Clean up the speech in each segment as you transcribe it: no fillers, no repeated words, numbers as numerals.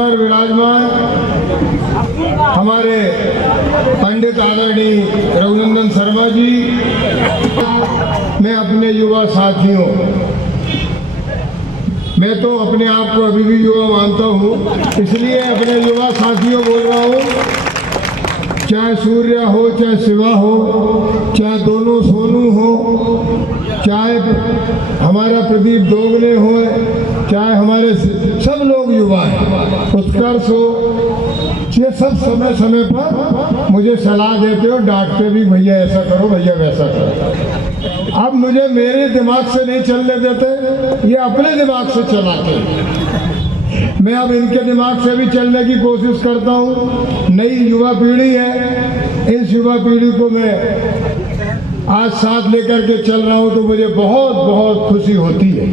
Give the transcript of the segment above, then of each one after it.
पर विराजमान हमारे पंडित आदरणीय रघुनंदन शर्मा जी, मैं अपने युवा साथियों, मैं तो अपने आप को अभी भी युवा मानता हूँ, इसलिए अपने युवा साथियों बोल रहा हूँ, चाहे सूर्या हो, चाहे शिवा हो, चाहे दोनों सोनू हो, चाहे हमारा प्रदीप दोगले हो, चाहे हमारे सब लोग युवा हैं, उत्कर्ष हो, ये सब समय समय पर मुझे सलाह देते हो, डांटते भी, भैया ऐसा करो, भैया वैसा करो। अब मुझे मेरे दिमाग से नहीं चलने देते, ये अपने दिमाग से चलाते हैं। मैं अब इनके दिमाग से भी चलने की कोशिश करता हूँ। नई युवा पीढ़ी है, इस युवा पीढ़ी को मैं आज साथ लेकर के चल रहा हूँ, तो मुझे बहुत बहुत खुशी होती है।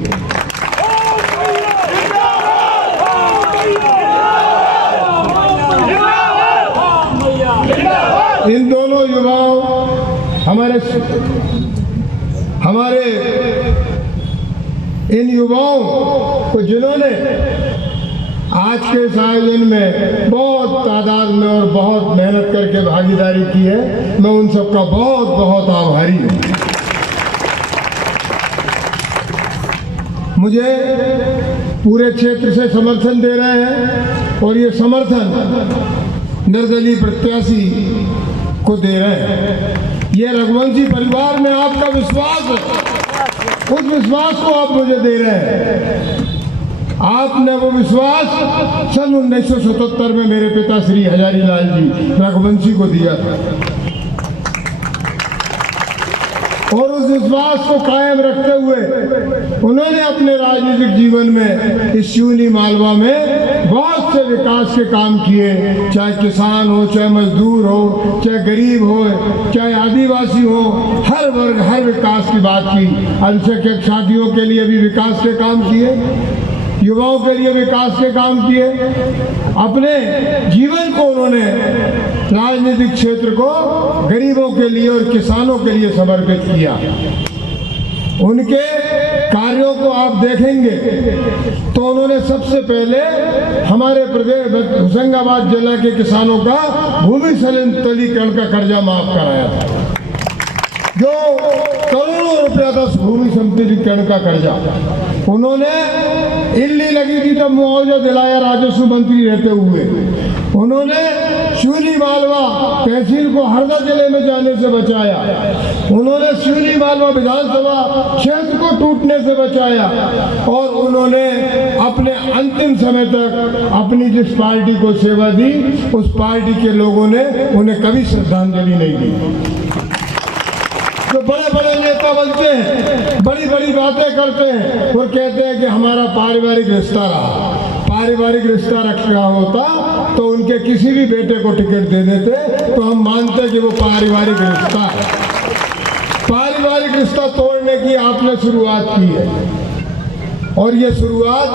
इन दोनों युवाओं, हमारे इन युवाओं को जिन्होंने आज के इस आयोजन में बहुत तादाद में और बहुत मेहनत करके भागीदारी की है, मैं उन सबका बहुत बहुत आभारी हूँ। मुझे पूरे क्षेत्र से समर्थन दे रहे हैं और ये समर्थन निर्दलीय प्रत्याशी को दे रहे हैं। ये रघुवंशी परिवार में आपका विश्वास है, उस विश्वास को आप मुझे दे रहे हैं। आपने वो विश्वास सन 1977 में मेरे पिता श्री हजारी लाल जी रघुवंशी को दिया था और उस विश्वास को कायम रखते हुए उन्होंने अपने राजनीतिक जीवन में इस सिवनी मालवा में बहुत से विकास के काम किए, चाहे किसान हो, चाहे मजदूर हो, चाहे गरीब हो, चाहे आदिवासी हो, हर वर्ग, हर विकास की बात की। अल्पसंख्यक साथियों के लिए भी विकास के काम किए, युवाओं के लिए विकास के काम किए। अपने जीवन को उन्होंने राजनीतिक क्षेत्र को गरीबों के लिए और किसानों के लिए समर्पित किया। उनके कार्यों को आप देखेंगे तो उन्होंने सबसे पहले हमारे प्रदेश होशंगाबाद जिला के किसानों का भूमि स्थलीकरण का कर्जा माफ कराया था, जो करोड़ों रुपया था भूमि स्थलीकरण का कर्जा। उन्होंने इल्ली लगी थी तब मुआवजा दिलाया राजस्व मंत्री रहते हुए। उन्होंने सिवनी मालवा तहसील को हरदा जिले में जाने से बचाया। उन्होंने सिवनी मालवा विधानसभा क्षेत्र को टूटने से बचाया और उन्होंने अपने अंतिम समय तक अपनी जिस पार्टी को सेवा दी, उस पार्टी के लोगों ने उन्हें कभी श्रद्धांजलि नहीं दी। तो बड़े बड़े नेता बनते हैं, बड़ी बड़ी बातें करते हैं और कहते हैं कि हमारा पारिवारिक रिश्ता रहा। पारिवारिक रिश्ता रखा होता तो उनके किसी भी बेटे को टिकट दे देते, तो हम मानते कि वो पारिवारिक रिश्ता है। पारिवारिक रिश्ता तोड़ने की आपने शुरुआत की है और ये शुरुआत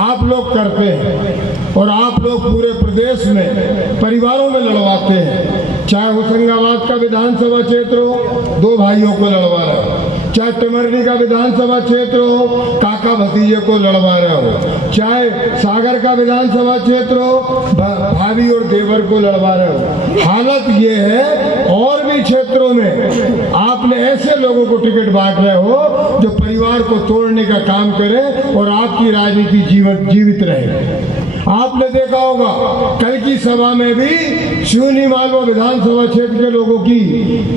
आप लोग करते हैं और आप लोग पूरे प्रदेश में परिवारों में लड़वाते हैं। चाहे होशंगाबाद का विधानसभा क्षेत्र हो, 2 भाइयों को लड़वा रहे हो, चाहे टिमरनी का विधानसभा क्षेत्र हो, काका भतीजे को लड़वा रहे हो, चाहे सागर का विधानसभा क्षेत्र हो, भाभी और देवर को लड़वा रहे हो। हालत ये है और भी क्षेत्रों में आपने ऐसे लोगों को टिकट बांट रहे हो जो परिवार को तोड़ने का काम करें और आपकी राजनीति जीवित रहे। आपने देखा होगा कल की सभा में भी सिवनी मालवा विधानसभा क्षेत्र के लोगों की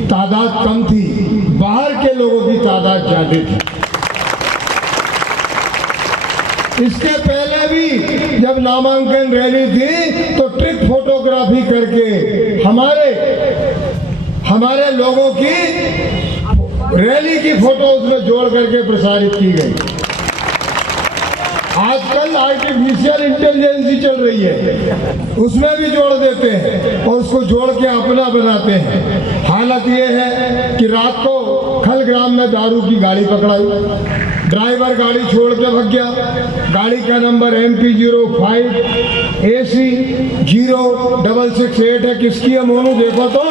तादाद कम थी, बाहर के लोगों की तादाद ज्यादा थी। इसके पहले भी जब नामांकन रैली थी तो ट्रिक फोटोग्राफी करके हमारे लोगों की रैली की फोटो उसमें जोड़ करके प्रसारित की गई। आजकल आर्टिफिशियल इंटेलिजेंस चल रही है, उसमें भी जोड़ देते हैं और उसको जोड़ के अपना बनाते हैं। हालत ये है कि रात को खलग्राम में दारू की गाड़ी पकड़ाई, ड्राइवर गाड़ी छोड़ के भाग गया। गाड़ी का नंबर MP05 AC 0668 है। किसकी है मोनू? देखो तो,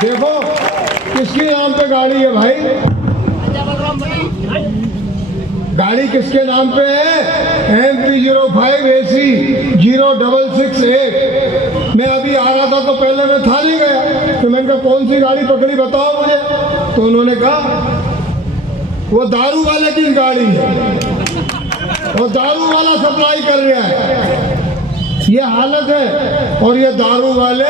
देखो किसके नाम पे गाड़ी है भाई? गाड़ी किसके नाम पे है? MP05AC 0668। मैं अभी आ रहा था तो पहले मैं थाने गया, तो मैंने कहा कौन सी गाड़ी पकड़ी बताओ मुझे। तो उन्होंने कहा वो दारू वाले की गाड़ी है, वो दारू वाला सप्लाई कर रहा है। ये हालत है। और ये दारू वाले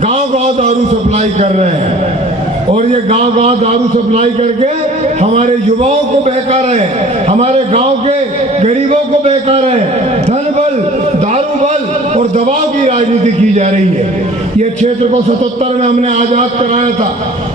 गांव-गांव दारू सप्लाई कर रहे हैं, और ये गांव-गांव दारू सप्लाई करके हमारे युवाओं को बहका रहे हैं, हमारे गांव के गरीबों को बहका रहे हैं। धन बल, दारू बल और दबाव की राजनीति की जा रही है। ये क्षेत्र को 77 में हमने आजाद कराया था,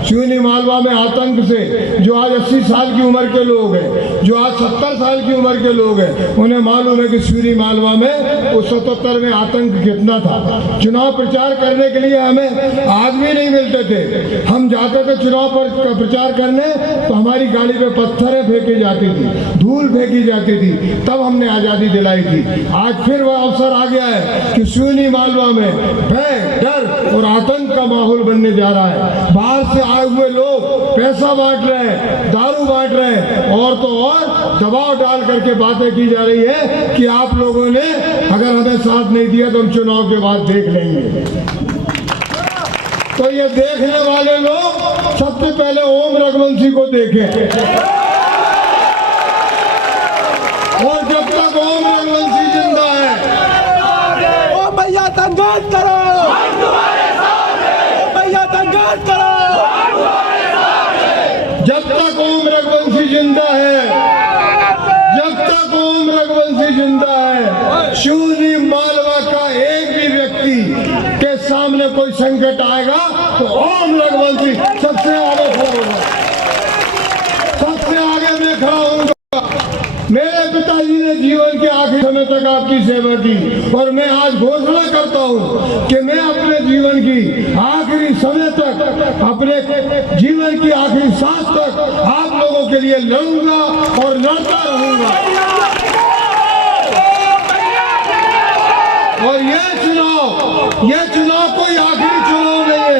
सिवनी मालवा में आतंक से। जो आज 80 साल की उम्र के लोग हैं, जो आज 70 साल की उम्र के लोग हैं, उन्हें मालूम है कि सिवनी मालवा में उस 77 में आतंक कितना था। चुनाव प्रचार करने के लिए हमें आदमी नहीं मिलते थे। हम जाते थे चुनाव पर प्रचार करने, तो हमारी गाड़ी पे पत्थरें फेंकी जाती थी, धूल फेंकी जाती थी, तब हमने आजादी दिलाई थी। आज फिर वह अवसर आ गया है कि सिवनी मालवा में भय, डर और आतंक का माहौल बनने जा रहा है। बाहर से आए हुए लोग पैसा बांट रहे हैं, दारू बांट रहे हैं, और तो और दबाव डाल करके बातें की जा रही है कि आप लोगों ने अगर हमें साथ नहीं दिया तो हम चुनाव के बाद देख लेंगे। तो ये देखने वाले लोग सबसे पहले ओम रघुवंशी को देखें, और जब तक ओम रघुवंशी जिंदा है, ओ भैया संघर्ष करो, भैया संघर्ष करो। जब तक ओम रघुवंशी जिंदा है, जब तक ओम रघुवंशी जिंदा है, सिवनी मालवा का एक भी व्यक्ति के सामने कोई संकट आएगा तो ओम रघुवंशी सबसे आगे खड़ा होगा, सबसे आगे मैं खड़ा होऊंगा। मेरे पिताजी ने जीवन के आखिरी समय तक आपकी सेवा की, और मैं आज घोषणा करता हूं कि मैं अपने जीवन की आखिरी समय तक, अपने जीवन की आखिरी सांस तक आप लोगों के लिए लड़ूंगा और लड़ता रहूंगा। और ये चुनाव कोई आखिरी चुनाव नहीं है,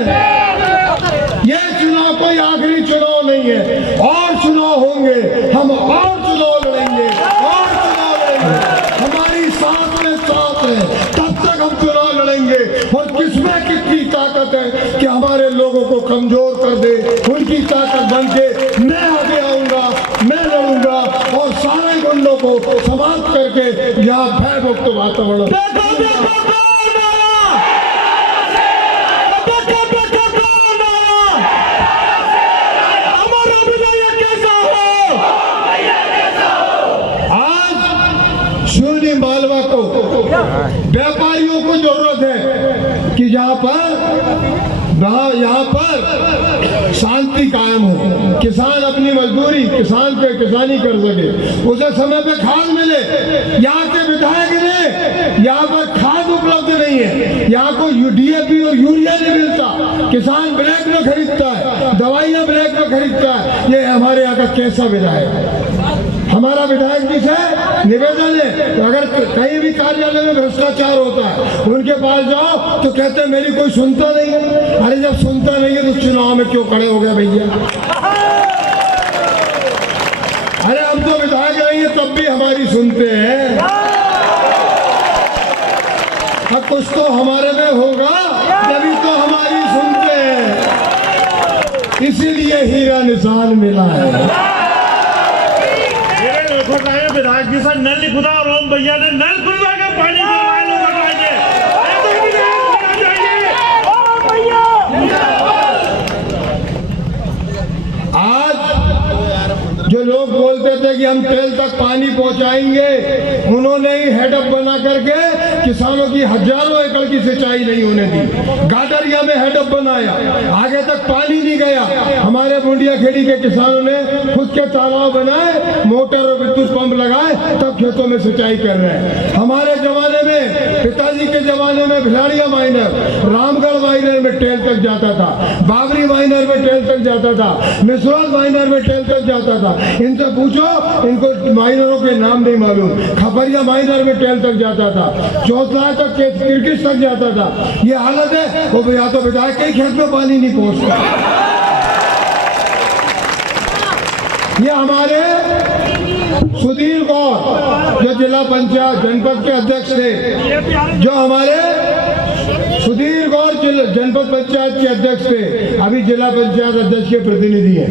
ये चुनाव कोई आखिरी चुनाव नहीं है, और चुनाव होंगे, हम और चुनाव लड़ेंगे, और चुनाव लड़ेंगे। हमारी सांस में सांस है, तब तक हम चुनाव लड़ेंगे। और किसमें कितनी ताकत है कि हमारे लोगों को कमजोर कर दे, उनकी ताकत बन के मैं आगे आऊंगा, मैं लड़ूंगा, और सारे गुंडों को समाप्त करके यहाँ भय मुक्त वातावरण। सिवनी मालवा को व्यापारियों को जरूरत है कि यहाँ पर शांति कायम हो, किसान अपनी मजदूरी, किसान पे किसानी कर सके, उसे समय पे खाद मिले। यहाँ के विधायक ने यहाँ पर खाद उपलब्ध नहीं है, यहाँ को DAP और यूरिया नहीं मिलता, किसान ब्लैक में खरीदता है, दवाइयाँ ब्लैक में खरीदता है। ये हमारे यहाँ का कैसा विधायक है? हमारा विधायक जी से निवेदन है, तो अगर कहीं भी कार्यालय में भ्रष्टाचार होता है, उनके पास जाओ तो कहते हैं मेरी कोई सुनता नहीं है। अरे जब सुनता नहीं है तो चुनाव में क्यों खड़े हो गए भैया? अरे हम तो विधायक नहीं है, तब भी हमारी सुनते हैं। अब कुछ तो हमारे में होगा, तभी तो हमारी सुनते हैं। इसीलिए हीरा निशान मिला है। विधायक जी सर नल खुदा और ओम भैया ने नल खुलवा के पानी दिलवाए लोगों को। आज जो लोग बोलते थे कि हम टेल तक पानी पहुंचाएंगे, उन्होंने ही हेडअप बना करके किसानों की हजारों एकड़ की सिंचाई नहीं होने दी। गाडरिया में हेडअप बनाया, आगे तक पानी नहीं गया। हमारे मुंडिया खेड़ी के किसानों ने खुद के तालाब बनाए, मोटर और विद्युत पंप लगाए, तब खेतों में सिंचाई कर रहे हैं। हमारे जमाने में, पिताजी के जमाने में भिलाड़िया माइनर, रामगढ़ माइनर में टेल तक जाता था, बाबरी माइनर में टेल तक जाता था, मिसरौल माइनर में टेल तक जाता था। इनसे पूछो, इनको माइनरों के नाम नहीं मालूम। खपरिया माइनर में टेल तक जाता था, चौथला तक किरकिस तक जाता था। ये हालत है, वो या तो विधायक के खेत में पानी नहीं पहुंचता। ये हमारे सुधीर गौर जो जिला पंचायत जनपद के अध्यक्ष थे, जो हमारे सुधीर गौर जनपद पंचायत के अध्यक्ष थे, अभी जिला पंचायत अध्यक्ष के प्रतिनिधि हैं।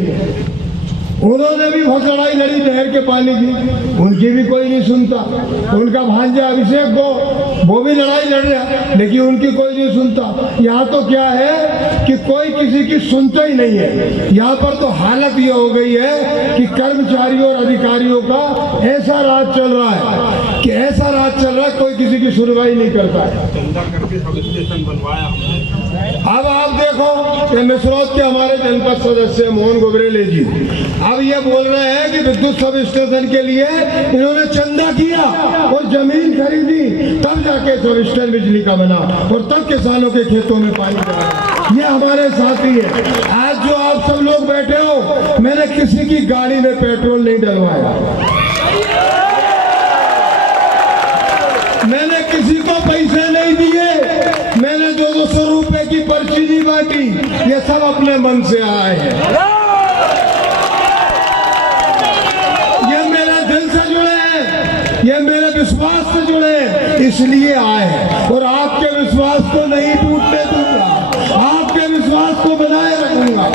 उन्होंने भी बहुत लड़ाई लड़ी नहर के पानी की, उनकी भी कोई नहीं सुनता। उनका भांजा अभिषेक वो भी लड़ाई लड़ रहा, लेकिन उनकी कोई नहीं सुनता। यहाँ तो क्या है कि कोई किसी की सुनता ही नहीं है। यहाँ पर तो हालत ये हो गई है कि कर्मचारियों और अधिकारियों का ऐसा राज चल रहा है कि ऐसा राज चल रहा है, कोई किसी की सुनवाई नहीं करता है। अब आप देखो कि मिसरौद के हमारे जनपद सदस्य मोहन गोबरेले जी अब ये बोल रहे हैं कि विद्युत सब स्टेशन के लिए इन्होंने चंदा किया और जमीन खरीदी, तब जाके सब स्टेशन बिजली का बना और तब किसानों के खेतों में पानी जाए। ये हमारे साथी है। आज जो आप सब लोग बैठे हो, मैंने किसी की गाड़ी में पेट्रोल नहीं डलवाया, मैंने किसी को पैसे नहीं दिए, मैंने 200 रुपए की पर्ची नहीं बांटी। ये सब अपने मन से आए हैं, ये मेरे दिल से जुड़े हैं, ये मेरे विश्वास से जुड़े हैं, इसलिए आए हैं। और आपके विश्वास को नहीं टूटने दूंगा, आपके विश्वास को बनाए रखूंगा।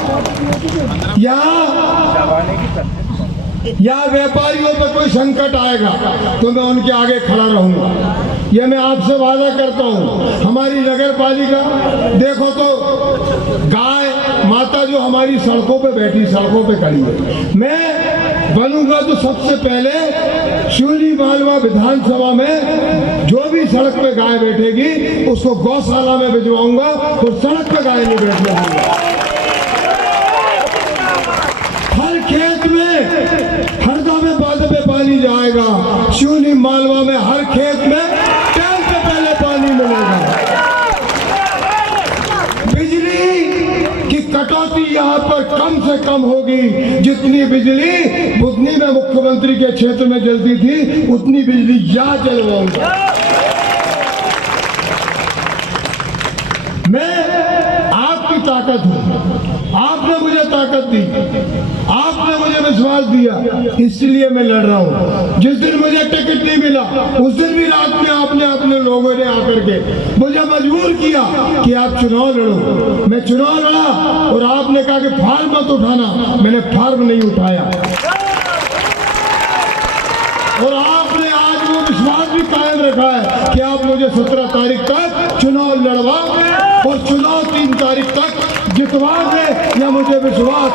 या व्यापारियों पर कोई संकट आएगा तो मैं उनके आगे खड़ा रहूंगा, ये मैं आपसे वादा करता हूँ। हमारी नगर पालिका देखो तो गाय माता जो हमारी सड़कों पे बैठी, सड़कों पे खड़ी है, मैं बनूंगा तो सबसे पहले शिवनी मालवा विधानसभा में जो भी सड़क पे गाय बैठेगी उसको गौशाला में भिजवाऊंगा और सड़क पे गाय नहीं बैठने दूंगा। हर खेत में हरदा में बांध पे पानी जाएगा, शिवनी मालवा में हर खेत में टाइम से पहले पानी मिलेगा। बिजली की कटौती यहाँ पर कम से कम होगी। जितनी बिजली बुधनी में मुख्यमंत्री के क्षेत्र में जलती थी उतनी बिजली यहाँ जलवाऊंगा। मैं आपकी ताकत हूँ, आपने मुझे ताकत दी, आपने मुझे विश्वास दिया, इसलिए मैं लड़ रहा हूँ। जिस दिन मुझे टिकट नहीं मिला उस दिन भी रात में आपने अपने लोगों ने आकर के मुझे मजबूर किया कि आप चुनाव लड़ो। मैं चुनाव लड़ा और आपने कहा कि फार्म मत उठाना, मैंने फार्म नहीं उठाया और आपने आज वो विश्वास भी कायम रखा है कि आप मुझे 17 तारीख तक चुनाव लड़वा और चुनाव 3 तारीख तक जितवा दे, या मुझे विश्वास।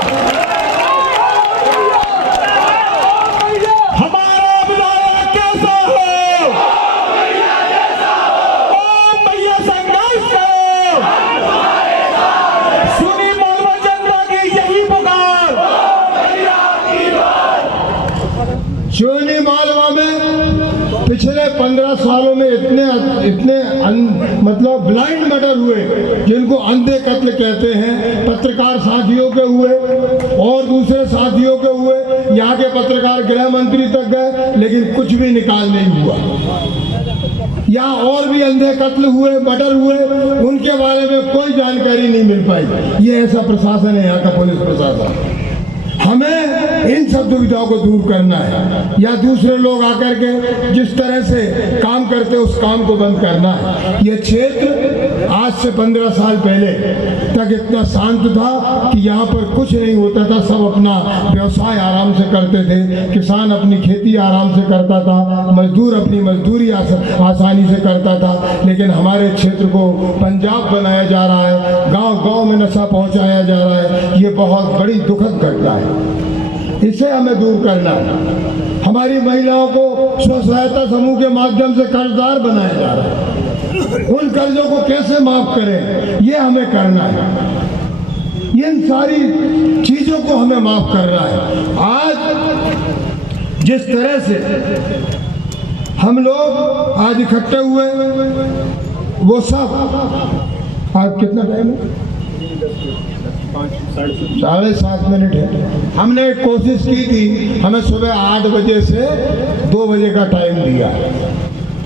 हमारा विधायक कैसा हो, ओ भैया संघर्ष करो, सुनी मालवा जनता की यही पुकार। शिवनी मालवा में पिछले 15 सालों में इतने मतलब ब्लाइंड मर्डर हुए, जिनको अंधे कत्ल कहते हैं, पत्रकार साथियों के हुए और दूसरे साथियों के हुए। यहाँ के पत्रकार गृह मंत्री तक गए लेकिन कुछ भी निकाल नहीं हुआ। यहाँ और भी अंधे कत्ल हुए, मर्डर हुए, उनके बारे में कोई जानकारी नहीं मिल पाई। ये ऐसा प्रशासन है यहाँ का पुलिस प्रशासन। हमें इन सब दुविधाओं को दूर करना है, या दूसरे लोग आकर के जिस तरह से काम करते उस काम को बंद करना है। ये क्षेत्र आज से 15 साल पहले तक इतना शांत था कि यहाँ पर कुछ नहीं होता था, सब अपना व्यवसाय आराम से करते थे, किसान अपनी खेती आराम से करता था, मजदूर अपनी मजदूरी आसानी से करता था। लेकिन हमारे क्षेत्र को पंजाब बनाया जा रहा है, गांव-गांव में नशा पहुंचाया जा रहा है। ये बहुत बड़ी दुखद घटना है, इसे हमें दूर करना है। हमारी महिलाओं को स्व सहायता समूह के माध्यम से कर्जदार बनाया जा रहा है, उन कर्जों को कैसे माफ करें ये हमें करना है। इन सारी चीजों को हमें माफ करना है। आज जिस तरह से हम लोग आज इकट्ठे हुए, वो सब आज कितना टाइम है? 7:30 है। हमने कोशिश की थी, हमें सुबह 8 बजे से 2 बजे का टाइम दिया,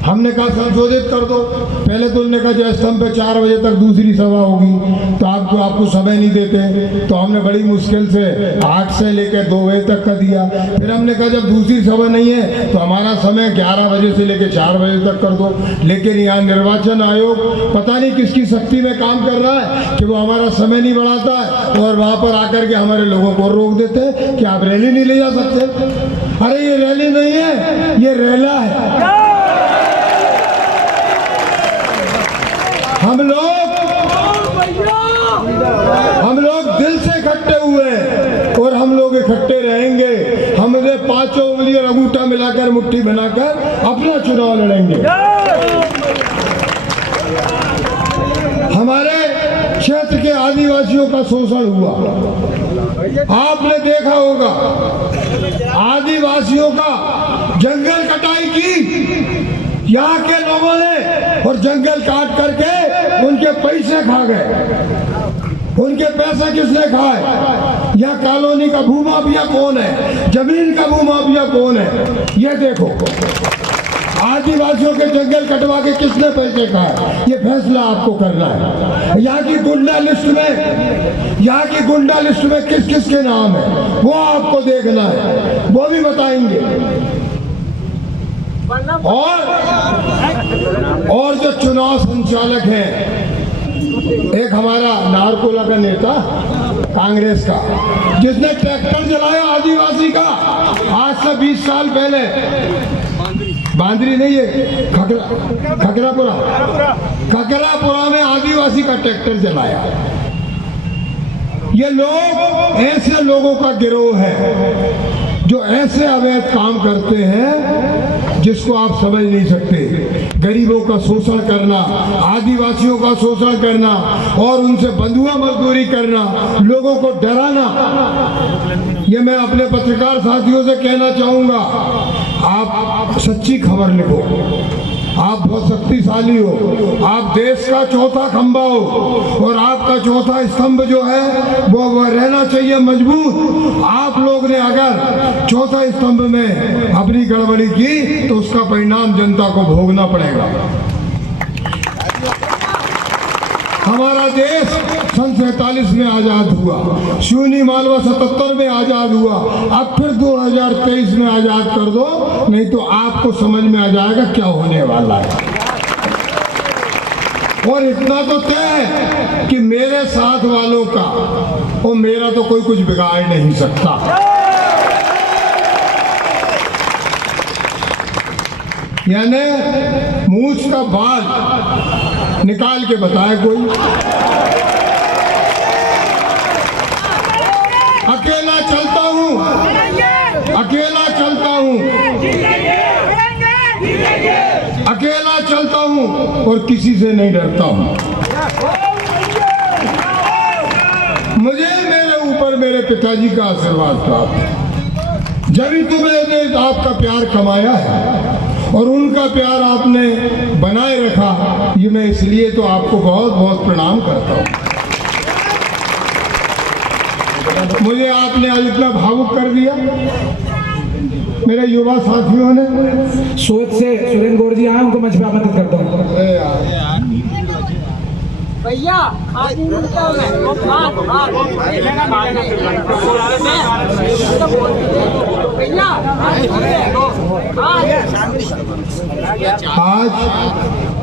हमने कहा संशोधित कर दो। पहले तो उन्होंने कहा जय स्तंभ पे 4 बजे तक दूसरी सभा होगी, तो आपको समय नहीं देते, तो हमने बड़ी मुश्किल से 8 से लेकर 2 बजे तक का दिया। फिर हमने कहा जब दूसरी सभा नहीं है तो हमारा समय 11 बजे से लेकर 4 बजे तक कर दो। लेकिन यहाँ निर्वाचन आयोग पता नहीं किसकी शक्ति में काम कर रहा है कि वो हमारा समय नहीं बढ़ाता है और वहाँ पर आकर के हमारे लोगों को रोक देते हैं कि आप रैली नहीं ले जा सकते। अरे ये रैली नहीं है, ये रैला है। हम लोग दिल से इकट्ठे हुए और हम लोग इकट्ठे रहेंगे। हमने 5 उंगली और अंगूठा मिलाकर मुट्ठी बनाकर अपना चुनाव लड़ेंगे। हमारे क्षेत्र के आदिवासियों का शोषण हुआ, आपने देखा होगा। आदिवासियों का जंगल कटाई की यहाँ के लोगों ने और जंगल काट करके उनके पैसे खा गए। उनके पैसे किसने खाए? यह कॉलोनी का भूमाफिया कौन है? जमीन का भूमाफिया कौन है? ये देखो, आदिवासियों के जंगल कटवा के किसने पैसे खाए? ये फैसला आपको करना है। यहाँ की गुंडा लिस्ट में किस किस के नाम है वो आपको देखना है, वो भी बताएंगे। और जो चुनाव संचालक हैं, एक हमारा नारकोला का नेता कांग्रेस का, जिसने ट्रैक्टर जलाया आदिवासी का आज से 20 साल पहले, बांदरी नहीं है, खकरापुरा में आदिवासी का ट्रैक्टर जलाया। ये लोग ऐसे लोगों का गिरोह है जो ऐसे अवैध काम करते हैं जिसको आप समझ नहीं सकते। गरीबों का शोषण करना, आदिवासियों का शोषण करना और उनसे बंधुआ मजदूरी करना, लोगों को डराना। ये मैं अपने पत्रकार साथियों से कहना चाहूँगा, आप सच्ची खबर लिखो। आप बहुत शक्तिशाली हो, आप देश का चौथा खंभा हो और आपका चौथा स्तंभ जो है वो रहना चाहिए मजबूत। आप लोग ने अगर चौथा स्तंभ में अपनी गड़बड़ी की तो उसका परिणाम जनता को भोगना पड़ेगा। हमारा देश सन 47 में आजाद हुआ, शून्य मालवा 77 में आजाद हुआ, अब फिर 2023 में आजाद कर दो, नहीं तो आपको समझ में आ जाएगा क्या होने वाला है। और इतना तो तय है कि मेरे साथ वालों का और मेरा तो कोई कुछ बिगाड़ नहीं सकता। यानी मूछ का बाल निकाल के बताए कोई, अकेला चलता हूँ, अकेला चलता हूँ, अकेला चलता हूँ और किसी से नहीं डरता हूँ। मुझे मेरे ऊपर मेरे पिताजी का आशीर्वाद प्राप्त है, जब ही तुमने आपका प्यार कमाया है और उनका प्यार आपने बनाए रखा। ये मैं इसलिए तो आपको बहुत बहुत प्रणाम करता हूँ। मुझे आपने आज इतना भावुक कर दिया। मेरे युवा साथियों ने सोच से सुरेंद्र गौड़ जी आए, उनको मंच पे आमंत्रित करता हूँ। भैया आज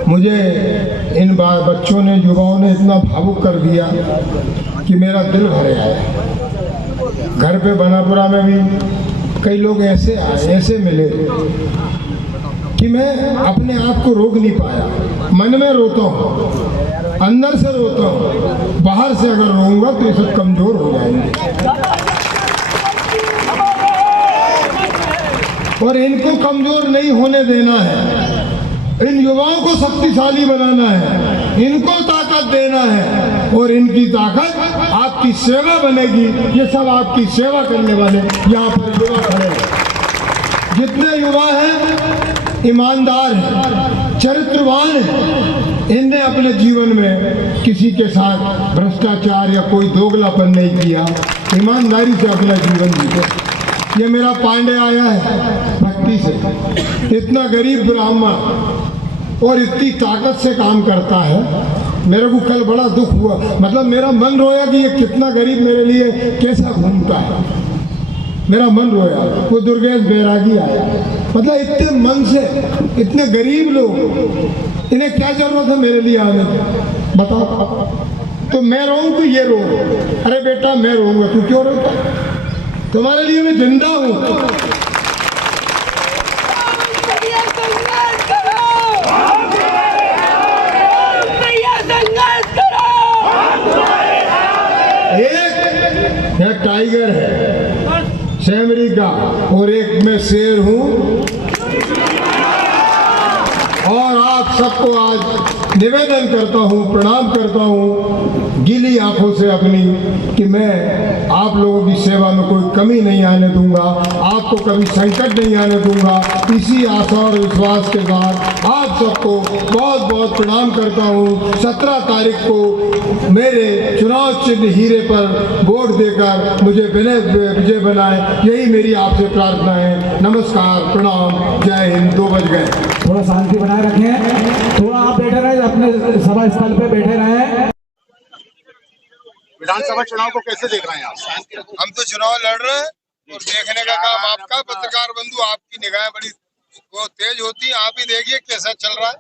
मुझे इन बच्चों ने, युवाओं ने इतना भावुक कर दिया कि मेरा दिल भर आया। घर पे बनापुरा में भी कई लोग ऐसे आए, ऐसे मिले कि मैं अपने आप को रोक नहीं पाया। मन में रोता हूँ, अंदर से रोता हूँ, बाहर से अगर रोऊंगा तो ये सब कमजोर हो जाएंगे। और इनको कमजोर नहीं होने देना है, इन युवाओं को शक्तिशाली बनाना है, इनको ताकत देना है और इनकी ताकत आपकी सेवा बनेगी। ये सब आपकी सेवा करने वाले यहाँ पर युवा खड़े हैं। जितने युवा हैं ईमानदार हैं, चरित्रवान हैं, इनने अपने जीवन में किसी के साथ भ्रष्टाचार या कोई दोगलापन नहीं किया, ईमानदारी से अपना जीवन जीते। ये मेरा पांडे आया है भक्ति से, इतना गरीब ब्राह्मण और इतनी ताकत से काम करता है। मेरे को कल बड़ा दुख हुआ, मतलब मेरा मन रोया कि ये कितना गरीब मेरे लिए कैसा घूमता है, मेरा मन रोया। वो दुर्गेश बैरागी आया, मतलब इतने मन से, इतने गरीब लोग, इन्हें क्या जरूरत है मेरे लिए आने की, बताओ। तो मैं रोऊं तो ये रो, अरे बेटा मैं रोऊंगा, तू क्यों रोता, तुम्हारे लिए मैं जिंदा हूँ। भैया संघर्ष करो, भैया संघर्ष करो। एक टाइगर है शैमरी का और एक मैं शेर हूँ। और आप सबको आज निवेदन करता हूँ, प्रणाम करता हूँ गीली आंखों से अपनी, कि मैं आप लोगों की सेवा में कोई कमी नहीं आने दूंगा, आपको कभी संकट नहीं आने दूंगा। इसी आशा और विश्वास के साथ आप सबको बहुत बहुत प्रणाम करता हूँ। 17 तारीख को मेरे चुनाव चिन्ह हीरे पर वोट देकर मुझे विजय बनाए, यही मेरी आपसे प्रार्थना है। नमस्कार, प्रणाम, जय हिंद। 2 बज गए, थोड़ा शांति बनाए रखें, थोड़ा आप बैठे रहे, अपने सभा स्थल पे बैठे रहे। विधानसभा चुनाव को कैसे देख रहे हैं आप? हम तो चुनाव लड़ रहे हैं और देखने का काम आपका, पत्रकार बंधु, आपकी निगाहें बड़ी वो तेज होती है, आप ही देखिए कैसा चल रहा है।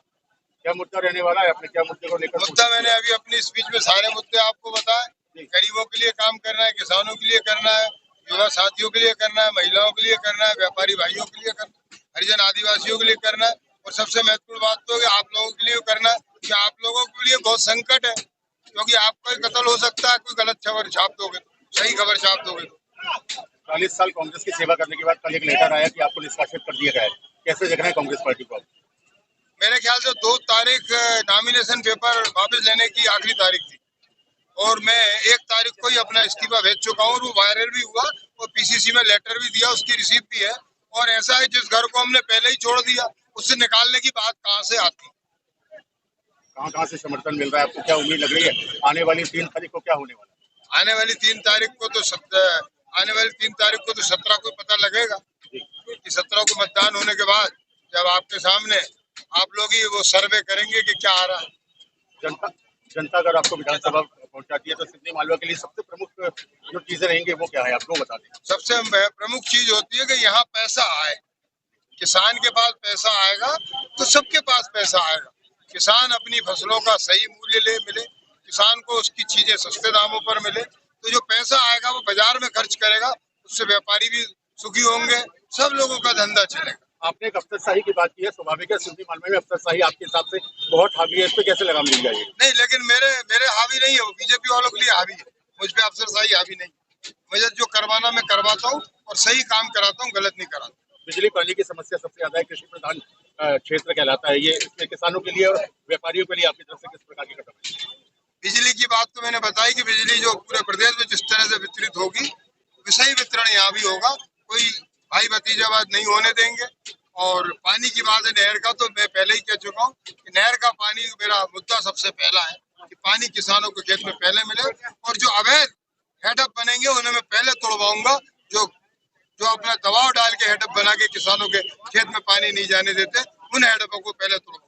क्या मुद्दा रहने वाला है? आपने क्या मुद्दे को लेकर? मुद्दा मैंने अभी अपनी स्पीच में सारे मुद्दे आपको बताए। गरीबों के लिए काम करना है, किसानों के लिए करना है, युवा साथियों के लिए करना है, महिलाओं के लिए करना है, व्यापारी भाइयों के लिए करना है, हरिजन आदिवासियों के लिए करना है, और सबसे महत्वपूर्ण बात तो है आप लोगों के लिए करना है, कि आप लोगों के लिए बहुत संकट है, क्योंकि आपका कत्ल हो सकता है, कोई गलत खबर छाप दोगे, सही खबर छाप दोगे। 40 साल कांग्रेस की सेवा करने के बाद कल एक लेटर आया कि आपको निष्कासित कर दिया गया है, कैसे देख रहे हैं कांग्रेस पार्टी को? मेरे ख्याल से 2 तारीख नॉमिनेशन पेपर वापस लेने की आखिरी तारीख थी, और मैं 1 तारीख को ही अपना इस्तीफा भेज चुका हूँ, और वो वायरल भी हुआ, और पीसीसी में लेटर भी दिया, उसकी रिसीप्ट भी है। और ऐसा है, जिस घर को हमने पहले ही छोड़ दिया, उससे निकालने की बात कहाँ से आती? कहाँ से समर्थन मिल रहा है आपको? क्या उम्मीद लग रही है आने वाली 3 तारीख को क्या होने वाला है? आने वाली 3 तारीख को तो 17 को पता लगेगा कि 17 को मतदान होने के बाद जब आपके सामने आप लोग ही वो सर्वे करेंगे कि क्या आ रहा है। जनता अगर आपको विधानसभा पहुंचाती है तो सिवनी मालवा के लिए सबसे प्रमुख जो चीजें रहेंगी वो क्या है, आपको बता दें। सबसे प्रमुख चीज होती है कि यहाँ पैसा आए, किसान के पास पैसा आएगा तो सबके पास पैसा आएगा। किसान अपनी फसलों का सही मूल्य मिले, किसान को उसकी चीजें सस्ते दामों पर मिले, तो जो पैसा आएगा वो बाजार में खर्च करेगा, उससे व्यापारी भी सुखी होंगे, सब लोगों का धंधा चलेगा। आपने एक अफसरशाही की बात की है, स्वाभाविक है सिवनी मालवा में अफसरशाही आपके हिसाब से बहुत हावी है, इस पे कैसे लगाम मिल जाएगी? नहीं, लेकिन मेरे हावी नहीं है, वो बीजेपी वालों के लिए हावी है, मुझ पे अफसरशाही हावी नहीं। मुझे जो करवाना मैं करवाता हूँ और सही काम कराता हूँ, गलत नहीं कराता। बिजली पानी की समस्या सबसे ज्यादा है, कृषि प्रधान क्षेत्र कहलाता है ये, इसमें किसानों के लिए और व्यापारियों के लिए आपकी तरफ से किस प्रकार की कदम है? बिजली की बात तो मैंने बताई कि बिजली जो पूरे प्रदेश में जिस तरह से वितरित होगी, सही वितरण यहाँ भी होगा, कोई भाई भतीजावाद नहीं होने देंगे। और पानी की बात है नहर का, तो मैं पहले ही कह चुका हूँ कि नहर का पानी मेरा मुद्दा सबसे पहला है, कि पानी किसानों को खेत में पहले मिले, और जो अवैध हेडअप बनेंगे उन्हें मैं पहले तोड़वाऊंगा, जो अपना दबाव डाल के हेडअप बना के किसानों के खेत में पानी नहीं जाने देते, उन हेडअपों को पहले तोड़वाऊंगा।